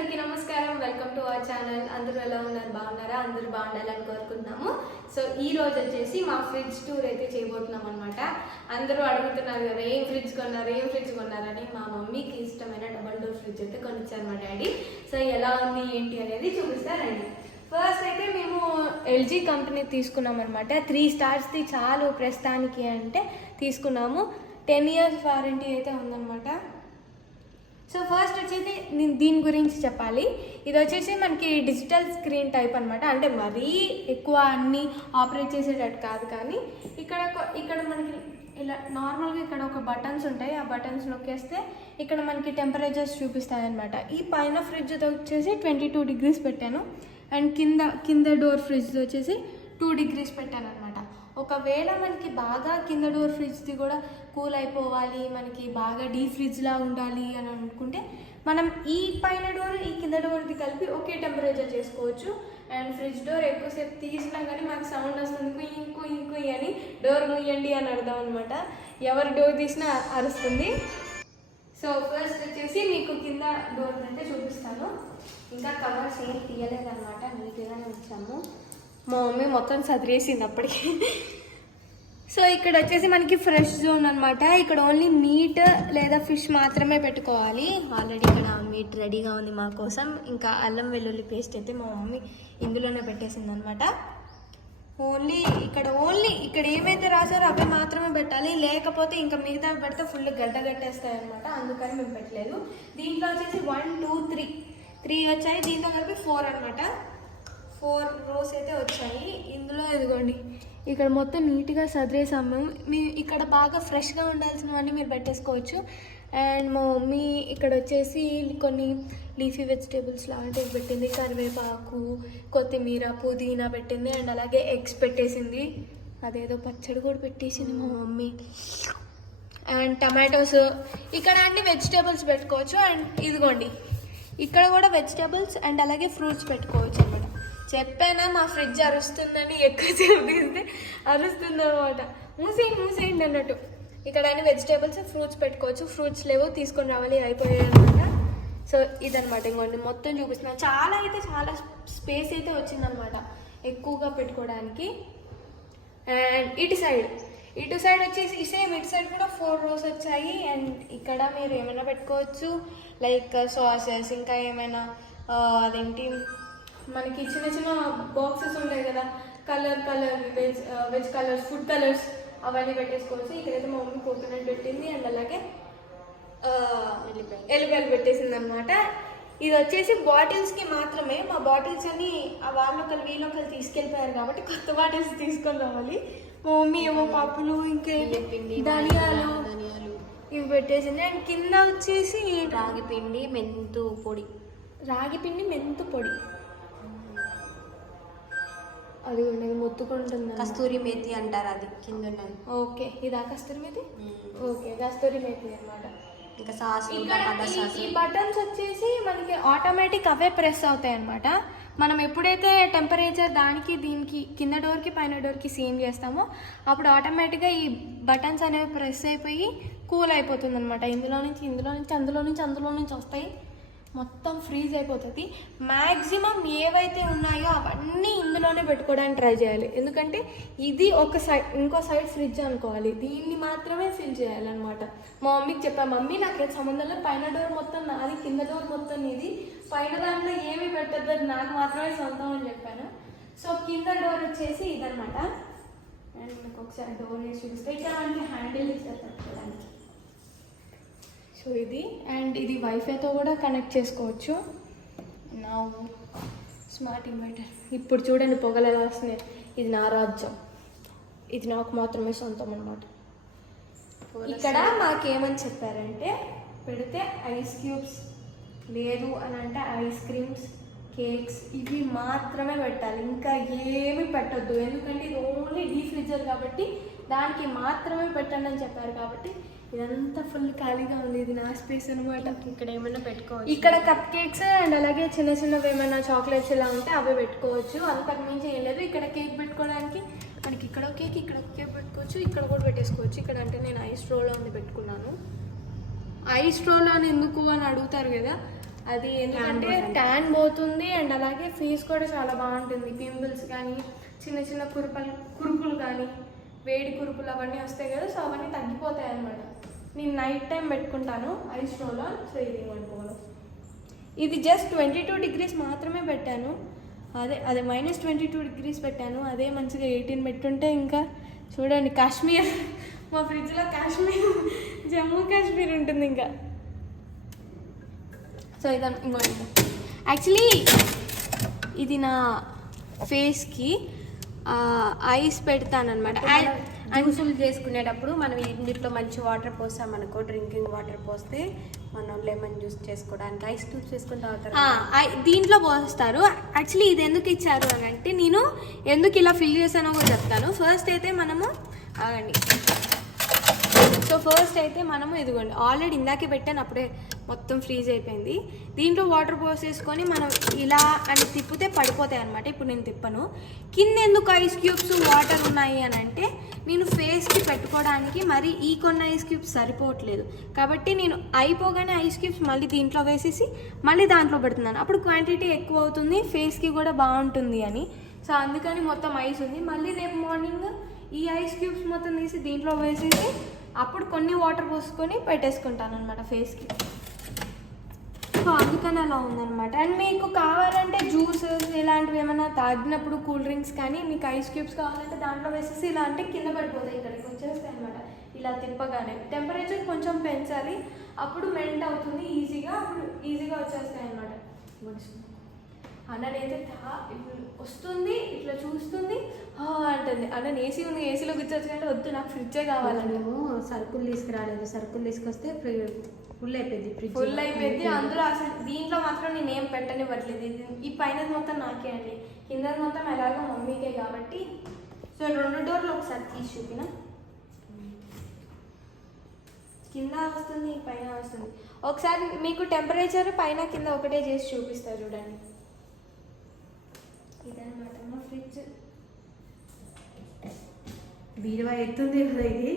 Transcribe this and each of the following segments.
అందరికీ నమస్కారం. Welcome to our channel. అందరూ ఎలా ఉన్నారు? బాగున్నారా? అందరూ బాగుండాలని కోరుకుంటున్నాము. సో ఈ రోజు వచ్చేసి మా ఫ్రిడ్జ్ టూర్ అయితే చేయబోతున్నాం అనమాట. అందరూ అడుగుతున్నారు కదా ఏం ఫ్రిడ్జ్ కొన్నారని. మా మమ్మీకి ఇష్టమైన డబల్ డోర్ ఫ్రిడ్జ్ అయితే కొనిచ్చారు మా డాడీ. సో ఎలా ఉంది ఏంటి అనేది చూపిస్తారండి. ఫస్ట్ అయితే మేము ఎల్జీ కంపెనీ తీసుకున్నాం అనమాట. 3 స్టార్స్ది చాలు ప్రస్తుతానికి అంటే తీసుకున్నాము. 10 years వారంటీ అయితే ఉందన్నమాట. సో ఫస్ట్ వచ్చేసి నేను దీని గురించి చెప్పాలి. ఇది వచ్చేసి మనకి డిజిటల్ స్క్రీన్ టైప్ అనమాట. అంటే మరీ ఎక్కువ అన్నీ ఆపరేట్ చేసేటట్టు కాదు, కానీ ఇక్కడ మనకి ఇలా నార్మల్గా ఇక్కడ ఒక బటన్స్ ఉంటాయి. ఆ బటన్స్ నొక్కేస్తే ఇక్కడ మనకి టెంపరేచర్స్ చూపిస్తాయి అనమాట. ఈ పైన ఫ్రిడ్జ్ వచ్చేసి 22 degrees పెట్టాను. అండ్ కింద డోర్ ఫ్రిడ్జ్ వచ్చేసి 2 degrees పెట్టాను అనమాట. ఒకవేళ మనకి బాగా కింద డోర్ ఫ్రిడ్జ్ది కూడా కూల్ అయిపోవాలి, మనకి బాగా డీప్ ఫ్రిడ్జ్లా ఉండాలి అని అనుకుంటే మనం ఈ పైన డోర్ ఈ కింద డోర్ది కలిపి ఒకే టెంపరేచర్ చేసుకోవచ్చు. అండ్ ఫ్రిడ్జ్ డోర్ ఎక్కువసేపు తీసినా కానీ మాకు సౌండ్ వస్తుంది, కుయ్యి అని డోర్ ముయ్యండి అని అర్థం అనమాట. ఎవరు డోర్ తీసినా అరుస్తుంది. సో ఫస్ట్ వచ్చేసి మీకు కింద డోర్ అయితే చూపిస్తాను. ఇంకా కవర్స్ ఏం తీయలేదన్నమాట, నీట్గానే వచ్చాము. మా మమ్మీ మొత్తం సదిరేసింది అప్పటికి. సో ఇక్కడ వచ్చేసి మనకి ఫ్రెష్ జోన్ అనమాట. ఇక్కడ ఓన్లీ మీట్ లేదా ఫిష్ మాత్రమే పెట్టుకోవాలి. ఆల్రెడీ ఇక్కడ మీట్ రెడీగా ఉంది మా కోసం. ఇంకా అల్లం వెల్లుల్లి పేస్ట్ అయితే మా మమ్మీ ఇందులోనే పెట్టేసింది అనమాట. ఓన్లీ ఇక్కడ ఏమైతే రాసారో అవి మాత్రమే పెట్టాలి, లేకపోతే ఇంకా మిగతా పెడితే ఫుల్ గడ్డగట్టేస్తాయి అనమాట. అందుకని మేము పెట్టలేదు. దీంట్లో వచ్చేసి 1 2 3 వచ్చాయి. దీంట్లో కలిపి 4 అనమాట. 4 rows అయితే వచ్చాయి. ఇందులో ఇదిగోండి ఇక్కడ మొత్తం నీట్గా సదిరేసాము. ఇక్కడ బాగా ఫ్రెష్గా ఉండాల్సినవన్నీ మీరు పెట్టేసుకోవచ్చు. అండ్ మా మమ్మీ ఇక్కడ వచ్చేసి కొన్ని లీఫీ వెజిటేబుల్స్ లాంటివి పెట్టింది. కరివేపాకు, కొత్తిమీర, పుదీనా పెట్టింది. అండ్ అలాగే ఎగ్స్ పెట్టేసింది. అదేదో పచ్చడి కూడా పెట్టేసింది మా మమ్మీ. అండ్ టమాటోస్, ఇక్కడ అన్ని వెజిటేబుల్స్ పెట్టుకోవచ్చు. అండ్ ఇదిగోండి ఇక్కడ కూడా వెజిటేబుల్స్ అండ్ అలాగే ఫ్రూట్స్ పెట్టుకోవచ్చు అనమాట. చెప్పానా మా ఫ్రిడ్జ్ అరుస్తుందని, ఎక్కువసేపు తీస్తే అరుస్తుంది అనమాట. మూసేయండి అన్నట్టు. ఇక్కడ అన్ని వెజిటేబుల్స్ ఫ్రూట్స్ పెట్టుకోవచ్చు. ఫ్రూట్స్ లేవు, తీసుకొని రావాలి, అయిపోయాయి అనమాట. సో ఇదనమాట. ఇంకోండి మొత్తం చూపిస్తున్నా. చాలా స్పేస్ అయితే వచ్చిందనమాట ఎక్కువగా పెట్టుకోవడానికి. అండ్ ఇటు సైడ్ వచ్చేసి సేమ్ ఇటు సైడ్ కూడా 4 rows వచ్చాయి. అండ్ ఇక్కడ మీరు ఏమైనా పెట్టుకోవచ్చు, లైక్ సాసెస్, ఇంకా ఏమైనా అదేంటి మనకి చిన్న బాక్సెస్ ఉంటాయి కదా, colour veg colours, food colours, అవన్నీ పెట్టేసుకోవచ్చు. ఇక్కడైతే మా మమ్మీ కోకోనట్ పెట్టింది. అండ్ అలాగే ఎల్లిపాయలు పెట్టేసింది అనమాట. ఇది వచ్చేసి బాటిల్స్కి మాత్రమే. మా బాటిల్స్ అన్ని వాళ్ళొకరు వీళ్ళొకరు తీసుకెళ్ళిపోయారు కాబట్టి కొత్త బాటిల్స్ తీసుకొని రావాలి. మా మమ్మీ ఏమో పప్పులు, ఇంకా ధనియాలు ఇవి పెట్టేసింది. అండ్ కింద వచ్చేసి రాగిపిండి మెంతు పొడి అది ఉన్నది మొత్తుకుంటుంది. కస్తూరి మేతి అంటారు, అది కింద ఉన్నది. ఓకే, ఇదా కస్తూరి మేతి? ఓకే, కస్తూరి మేతి అనమాట. ఇంకా సాస్, ఈ బటన్స్ వచ్చేసి మనకి ఆటోమేటిక్ అవే ప్రెస్ అవుతాయి అనమాట. మనం ఎప్పుడైతే టెంపరేచర్ దానికి దీనికి కింద డోర్కి పైన డోర్కి సేమ్ చేస్తామో అప్పుడు ఆటోమేటిక్గా ఈ బటన్స్ అనేవి ప్రెస్ అయిపోయి కూల్ అయిపోతుంది అనమాట. ఇందులో నుంచి అందులో నుంచి వస్తాయి. మొత్తం ఫ్రీజ్ అయిపోతుంది. మ్యాక్సిమం ఏవైతే ఉన్నాయో అవన్నీ ఇందులోనే పెట్టుకోవడానికి ట్రై చేయాలి. ఎందుకంటే ఇది ఇంకో సైడ్ ఫ్రిడ్జ్ అనుకోవాలి, దీన్ని మాత్రమే ఫిల్ చేయాలన్నమాట. మా మమ్మీకి చెప్పాను, మమ్మీ నాకేం సంబంధంలో, పైన డోర్ మొత్తం నాది, కింద డోర్ మొత్తం నీది, పైన దాంట్లో ఏమి పెట్టద్దు, అది నాకు మాత్రమే సొంతం అని చెప్పాను. సో కింద డోర్ వచ్చేసి ఇదనమాట. అండ్ మీకు ఒకసారి డోర్ వేసి చూపిస్తే ఇక్కడ మనకి హ్యాండిల్ ఇస్తారు పెట్టుకోవడానికి. సో ఇది, అండ్ ఇది వైఫైతో కూడా కనెక్ట్ చేసుకోవచ్చు. నా స్మార్ట్ ఇన్వర్టర్. ఇప్పుడు చూడండి పొగలు ఎలా వస్తున్నాయి. ఇది నా రాజ్యం, ఇది నాకు మాత్రమే సొంతం అనమాట. ఇక్కడ మాకేమని చెప్పారంటే పెడితే ఐస్ క్యూబ్స్, లేదు అని అంటే ఐస్ క్రీమ్స్, కేక్స్, ఇవి మాత్రమే పెట్టాలి, ఇంకా ఏమి పెట్టద్దు. ఎందుకంటే ఇది ఓన్లీ డీప్ ఫ్రిడ్జర్ కాబట్టి దానికి మాత్రమే పెట్టండి అని చెప్పారు. కాబట్టి ఇదంతా ఫుల్ ఖాళీగా ఉంది. ఇది నా స్పేస్ అనమాట. ఇక్కడ ఏమైనా పెట్టుకోవచ్చు. ఇక్కడ కప్ కేక్స్ అండ్ అలాగే చిన్నవి ఏమైనా చాక్లెట్స్ ఇలా ఉంటే అవే పెట్టుకోవచ్చు. అంతకు మించి ఏం లేదు. ఇక్కడ కేక్ పెట్టుకోవడానికి మనకి ఇక్కడ ఒక కేక్ పెట్టుకోవచ్చు, ఇక్కడ కూడా పెట్టేసుకోవచ్చు. ఇక్కడ అంటే నేను ఐస్ రోలో ఉంది పెట్టుకున్నాను. ఐస్ రోలో అని ఎందుకు అని అడుగుతారు కదా. అది ఎందుకంటే ట్యాన్ పోతుంది అండ్ అలాగే ఫేస్ కూడా చాలా బాగుంటుంది. పింపుల్స్ కానీ చిన్న చిన్న కురుపులు కానీ వేడి కురుపులు అవన్నీ వస్తాయి కదా, సో అవన్నీ తగ్గిపోతాయి అనమాట. నేను నైట్ టైం పెట్టుకుంటాను ఐస్ రోల్ ఆన్. సో ఇది ఇవ్వండి, ఇది జస్ట్ 22 degrees మాత్రమే పెట్టాను. అదే -22 degrees పెట్టాను. అదే మంచిగా 18 పెట్టుంటే ఇంకా చూడండి కాశ్మీర్, మా ఫ్రిడ్జ్లో కాశ్మీర్, జమ్మూ కాశ్మీర్ ఉంటుంది ఇంకా. సో ఇదంతా ఇంకో యాక్చువల్లీ ఇది నా ఫేస్కి ఐస్ పెడతానమాట. జ్యూసులు చేసుకునేటప్పుడు మనం ఇంట్లో మంచి వాటర్ పోసామనుకో, డ్రింకింగ్ వాటర్ పోస్తే మనం లెమన్ జ్యూస్ చేసుకోవడానికి ఐస్ క్యూబ్స్ చేసుకుని తాగుతారు. దీంట్లో పోస్తారు. యాక్చువల్లీ ఇది ఎందుకు ఇచ్చారు అని అంటే, నేను ఎందుకు ఇలా ఫిల్ చేశానో కూడా చెప్తాను. ఫస్ట్ అయితే మనము ఆగండి. సో ఫస్ట్ అయితే మనము ఇదిగోండి, ఆల్రెడీ ఇందాకే పెట్టాను, అప్పుడే మొత్తం ఫ్రీజ్ అయిపోయింది. దీంట్లో వాటర్ పోసేసుకొని మనం ఇలా అని తిప్పితే పడిపోతాయి అనమాట. ఇప్పుడు నేను తిప్పను. కింద ఎందుకు ఐస్ క్యూబ్స్ వాటర్ ఉన్నాయి అని అంటే, నేను ఫేస్కి పెట్టుకోవడానికి మరి ఈ కొన్ని ఐస్ క్యూబ్స్ సరిపోవట్లేదు కాబట్టి నేను అయిపోగానే ఐస్ క్యూబ్స్ మళ్ళీ దీంట్లో వేసేసి మళ్ళీ దాంట్లో పెడుతున్నాను. అప్పుడు క్వాంటిటీ ఎక్కువ అవుతుంది, ఫేస్కి కూడా బాగుంటుంది అని. సో అందుకని మొత్తం ఐస్ ఉంది. మళ్ళీ రేపు మార్నింగ్ ఈ ఐస్ క్యూబ్స్ మొత్తం తీసి దీంట్లో వేసేసి అప్పుడు కొన్ని వాటర్ పోసుకొని పెట్టేసుకుంటాను అనమాట ఫేస్కి. సో అందుకని అలా ఉందన్నమాట. అండ్ మీకు కావాలంటే జ్యూసెస్ ఇలాంటివి ఏమైనా తాగినప్పుడు కూల్ డ్రింక్స్ కానీ మీకు ఐస్ క్యూబ్స్ కావాలంటే దాంట్లో వేసేసి ఇలా అంటే కింద పడిపోతాయి, ఇక్కడికి వచ్చేస్తాయి అనమాట. ఇలా తిప్పగానే టెంపరేచర్ కొంచెం పెంచాలి, అప్పుడు మెల్ట్ అవుతుంది ఈజీగా, అప్పుడు ఈజీగా వచ్చేస్తాయి అనమాట. అన్ననైతే వస్తుంది ఇట్లా చూస్తుంది అంటుంది. అన్న ఏసీ ఉంది, ఏసీలో కూర్చోవచ్చు కంటే వద్దు నాకు ఫ్రిడ్జే కావాలని. మేము సరుకులు తీసుకురాలేదు, సరుకులు తీసుకొస్తే ఫుల్ అయిపోయింది, ఫుల్ అయిపోయింది. అందులో అసలు దీంట్లో మాత్రం నేను ఏం పెట్టనివ్వట్లేదు. ఈ పైన మొత్తం నాకే అండి, కింద మొత్తం ఎలాగో మమ్మీకే కాబట్టి. సో 2 డోర్లు ఒకసారి తీసి చూపిన, కింద వస్తుంది పైన వస్తుంది. ఒకసారి మీకు టెంపరేచర్ పైన కింద ఒకటే చేసి చూపిస్తా చూడండి. ఇదన్నమాట మా ఫ్రిడ్జ్. బీరువా ఎత్తుంది ఇది.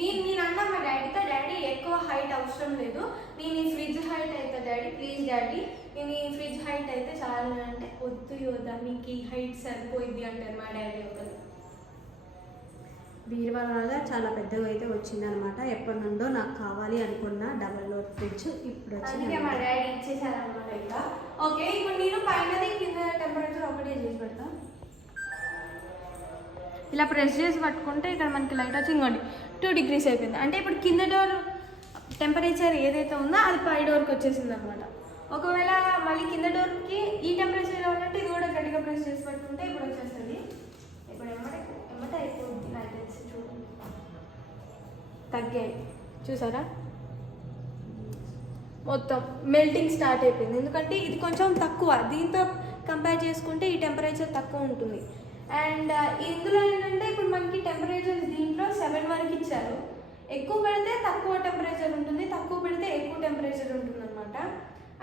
నేను అన్నా మా డాడీతో, డాడీ ఎక్కువ హైట్ అవసరం లేదు, నేను ఈ ఫ్రిడ్జ్ హైట్ అవుతా డాడీ, ప్లీజ్ డాడీ నేను ఈ ఫ్రిడ్జ్ హైట్ అయితే చాలు అంటే, వద్దు యోదా మీకు ఈ హైట్ సరిపోయింది అంటారు మా డాడీ. ఒకరు బీరువా లాగా చాలా పెద్దగా అయితే వచ్చిందనమాట. ఎప్పటి నుండో నాకు కావాలి అనుకున్న డబల్ డోర్ ఫ్రిడ్జ్ ఇప్పుడు అందుకే మా డాడీ ఇచ్చేసారనమాట. ఇంకా ఓకే, ఇప్పుడు నేను పైనది కింద టెంపరేచర్ ఒకటే చేసి పెడతా. ఇలా ప్రెస్ చేసి పట్టుకుంటే ఇక్కడ మనకి లైట్ వచ్చి ఇంకోండి 2 degrees అయిపోయింది. అంటే ఇప్పుడు కింద డోర్ టెంపరేచర్ ఏదైతే ఉందో అది పై డోర్కి వచ్చేసింది అనమాట. ఒకవేళ మళ్ళీ కింద డోర్కి ఈ టెంపరేచర్ కావాలంటే ఇది కూడా గట్టిగా ప్రెస్ చేసి పట్టుకుంటే ఇప్పుడు వచ్చేస్తుంది. ఇప్పుడు ఎమ్మటే అయిపోతుంది నాకు తెలిసి. చూడండి తగ్గాయి చూసారా, మొత్తం మెల్టింగ్ స్టార్ట్ అయిపోయింది. ఎందుకంటే ఇది కొంచెం తక్కువ, దీంతో కంపేర్ చేసుకుంటే ఈ టెంపరేచర్ తక్కువ ఉంటుంది. అండ్ ఇందులో ఏంటంటే ఇప్పుడు మనకి టెంపరేచర్ దీంట్లో 7 వరకు ఇచ్చారు. ఎక్కువ పెడితే తక్కువ టెంపరేచర్ ఉంటుంది, తక్కువ పెడితే ఎక్కువ టెంపరేచర్ ఉంటుంది అనమాట.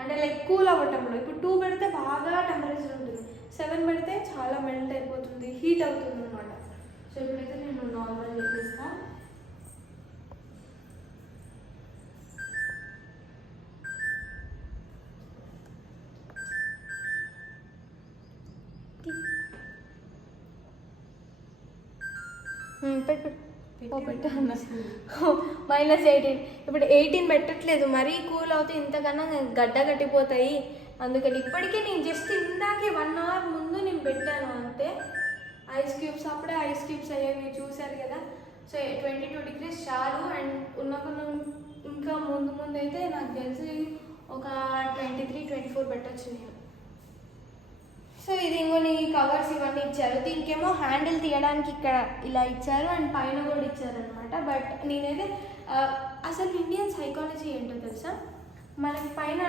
అంటే లైక్ కూల్ అవ్వటంలో ఇప్పుడు 2 పెడితే బాగా టెంపరేచర్ ఉంటుంది, 7 పెడితే చాలా మెల్ట్ అయిపోతుంది, హీట్ అవుతుంది అనమాట. సో ఇప్పుడైతే నేను నార్మల్ చేసేస్తా. -18. ఇప్పుడు 18 పెట్టట్లేదు, మరీ కూల్ అవుతే ఇంతకన్నా గడ్డ కట్టిపోతాయి. అందుకని ఇప్పటికే నేను జస్ట్ ఇందాకే 1 hour ముందు నేను పెట్టాను అంతే ఐస్ క్యూబ్స్. అప్పుడే ఐస్ క్యూబ్స్ అయ్యాయి, మీరు చూసారు కదా. సో 22 degrees చాలు. అండ్ ఇంకా ముందు అయితే నాకు తెలిసి ఒక 23-24 పెట్టచ్చు నేను. సో ఇది ఇంకొని కవర్స్ ఇవన్నీ ఇచ్చారు. దీనికేమో హ్యాండిల్ తీయడానికి ఇక్కడ ఇలా ఇచ్చారు అండ్ పైన కూడా ఇచ్చారనమాట. బట్ నేనైతే అసలు ఇండియన్ సైకాలజీ ఏంటో తెలుసా, మనకి పైన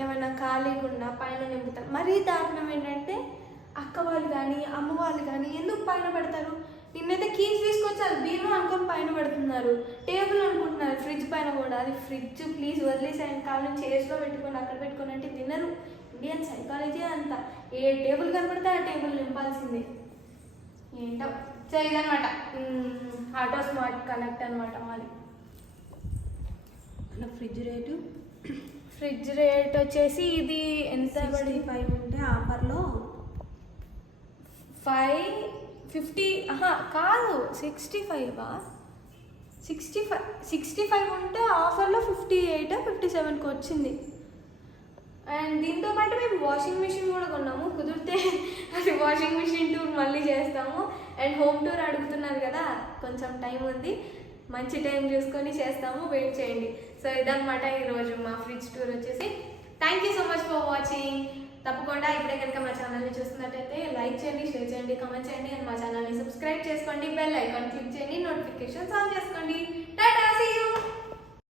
ఏమైనా ఖాళీగా పైన నింపుతారు. మరీ దారుణం ఏంటంటే అక్క వాళ్ళు కానీ అమ్మ వాళ్ళు కానీ ఎందుకు పైన పెడతారు. నిన్నైతే కీస్ తీసుకొచ్చి అది బీరువా అనుకొని పైన పెడుతున్నారు, టేబుల్ అనుకుంటున్నారు, ఫ్రిడ్జ్ పైన కూడా. అది ఫ్రిడ్జ్ ప్లీజ్ వదిలేసాను, కాలం చేతిలో పెట్టుకొని అక్కడ పెట్టుకొని అంటే తినరు. ఇండియన్ సైకాలజీ అంతా, ఏ టేబుల్ కనపడితే ఆ టేబుల్ నింపాల్సిందే ఏంటో. సో ఇదనమాట ఆటో స్మార్ట్ కనెక్ట్ అనమాట మాది. ఫ్రిడ్జ్ రేటు ఫ్రిడ్జ్ రేట్ వచ్చేసి ఇది ఎంత 65 ఉంటే ఆఫర్లో 550 కాదు 65 ఉంటే ఆఫర్లో 57కి వచ్చింది. అండ్ దీంతో పాటు మేము వాషింగ్ మిషన్ కూడా కొన్నాము. కుదిరితే అది వాషింగ్ మిషన్ టూర్ మళ్ళీ చేస్తాము. అండ్ హోమ్ టూర్ అడుగుతున్నారు కదా, కొంచెం టైం ఉంది, మంచి టైం చూసుకొని చేస్తాము, వెయిట్ చేయండి. సో ఇదన్నమాట ఈరోజు మా ఫ్రిడ్జ్ టూర్ వచ్చేసి. Thank you so much for watching. తప్పకుండా ఇప్పుడే కనుక మా ఛానల్ని చూస్తున్నట్టయితే లైక్ చేయండి, షేర్ చేయండి, కామెంట్ చేయండి, అండ్ మా ఛానల్ని సబ్స్క్రైబ్ చేసుకోండి, బెల్ ఐకాన్ క్లిక్ చేయండి, నోటిఫికేషన్స్ ఆన్ చేసుకోండి. Tata, see you.